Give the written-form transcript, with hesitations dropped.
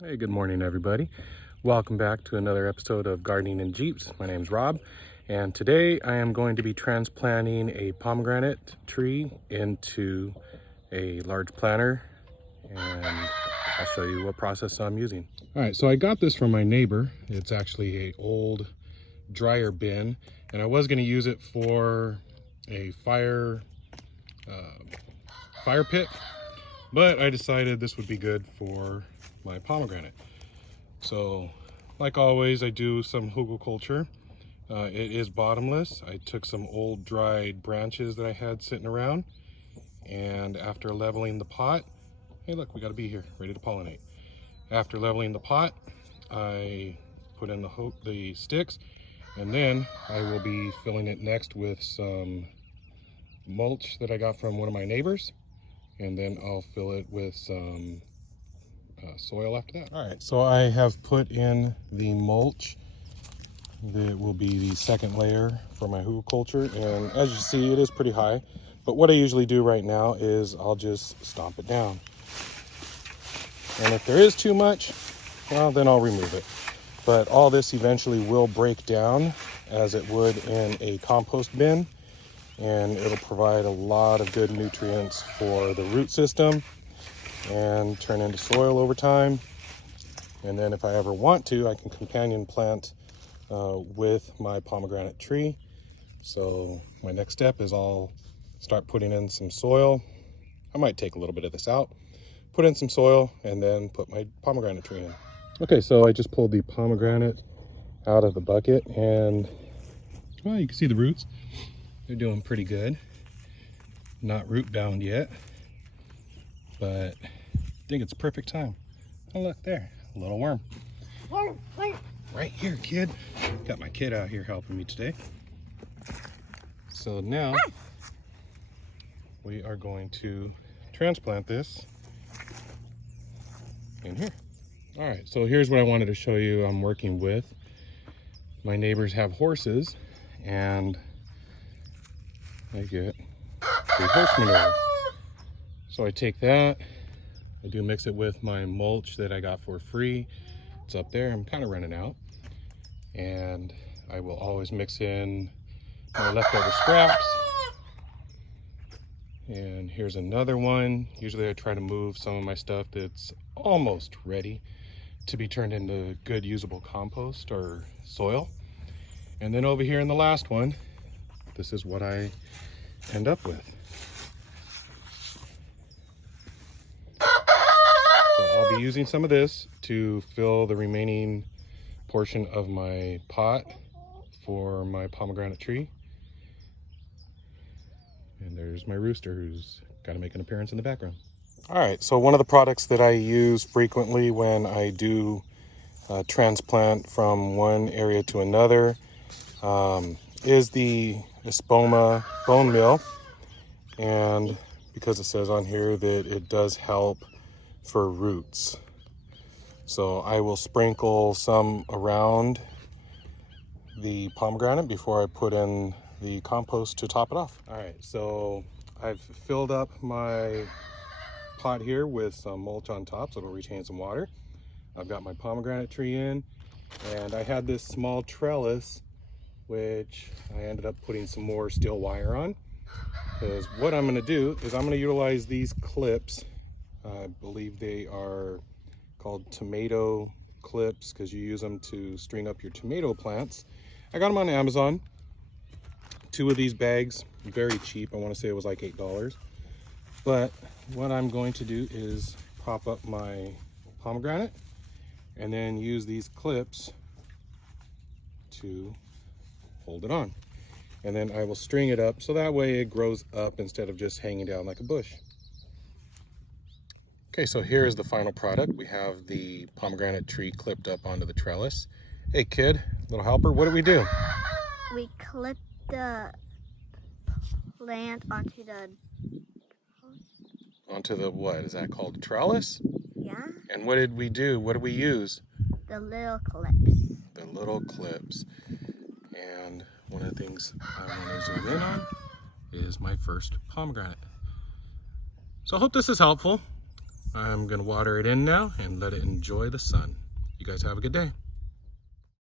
Hey, good morning, everybody. Welcome back to another episode of Gardening in Jeeps. My name's Rob, and today I am going to be transplanting a pomegranate tree into a large planter, and I'll show you what process I'm using. All right, so I got this from my neighbor. It's actually an old dryer bin, and I was going to use it for a fire pit, but I decided this would be good for my pomegranate. So, like always, I do some hugelkultur. It is bottomless. I took some old dried branches that I had sitting around, and after leveling the pot, hey look, we got a bee here, ready to pollinate. After leveling the pot, I put in the sticks, and then I will be filling it next with some mulch that I got from one of my neighbors, and then I'll fill it with some soil after that. All right, so I have put in the mulch that will be the second layer for my hugelkultur, and as you see, it is pretty high, but what I usually do right now is I'll just stomp it down, and if there is too much, well, then I'll remove it. But all this eventually will break down as it would in a compost bin, and it'll provide a lot of good nutrients for the root system and turn into soil over time. And then if I ever want to, I can companion plant with my pomegranate tree. So my next step is I'll start putting in some soil. I might take a little bit of this out, put in some soil, and then put my pomegranate tree in. Okay, so I just pulled the pomegranate out of the bucket, and well, you can see the roots. They're doing pretty good. Not root bound yet, but I think it's perfect time. Oh look there, a little worm. Right here, kid. Got my kid out here helping me today. So now we are going to transplant this in here. All right, so here's what I wanted to show you I'm working with. My neighbors have horses, and I get free horse manure. So I take that, I do mix it with my mulch that I got for free. It's up there, I'm kind of running out. And I will always mix in my leftover scraps. And here's another one. Usually I try to move some of my stuff that's almost ready to be turned into good usable compost or soil. And then over here in the last one, this is what I end up with. So I'll be using some of this to fill the remaining portion of my pot for my pomegranate tree. And there's my rooster who's got to make an appearance in the background. All right, so one of the products that I use frequently when I do transplant from one area to another is the Espoma bone meal. And because it says on here that it does help for roots, so I will sprinkle some around the pomegranate before I put in the compost to top it off. All right, so I've filled up my pot here with some mulch on top so it'll retain some water. I've got my pomegranate tree in, and I had this small trellis which I ended up putting some more steel wire on, because what I'm going to do is I'm going to utilize these clips. I believe they are called tomato clips because you use them to string up your tomato plants. I got them on Amazon. 2 of these bags, very cheap. I want to say it was like $8. But what I'm going to do is prop up my pomegranate and then use these clips to hold it on. And then I will string it up so that way it grows up instead of just hanging down like a bush. Okay, so here is the final product. We have the pomegranate tree clipped up onto the trellis. Hey kid, little helper, what do we do? We clip the plant onto the what is that called? A trellis? Yeah. And what did we do? What did we use? The little clips. The little clips. And one of the things I want to zoom in on is my first pomegranate. So I hope this is helpful. I'm gonna water it in now and let it enjoy the sun. You guys have a good day.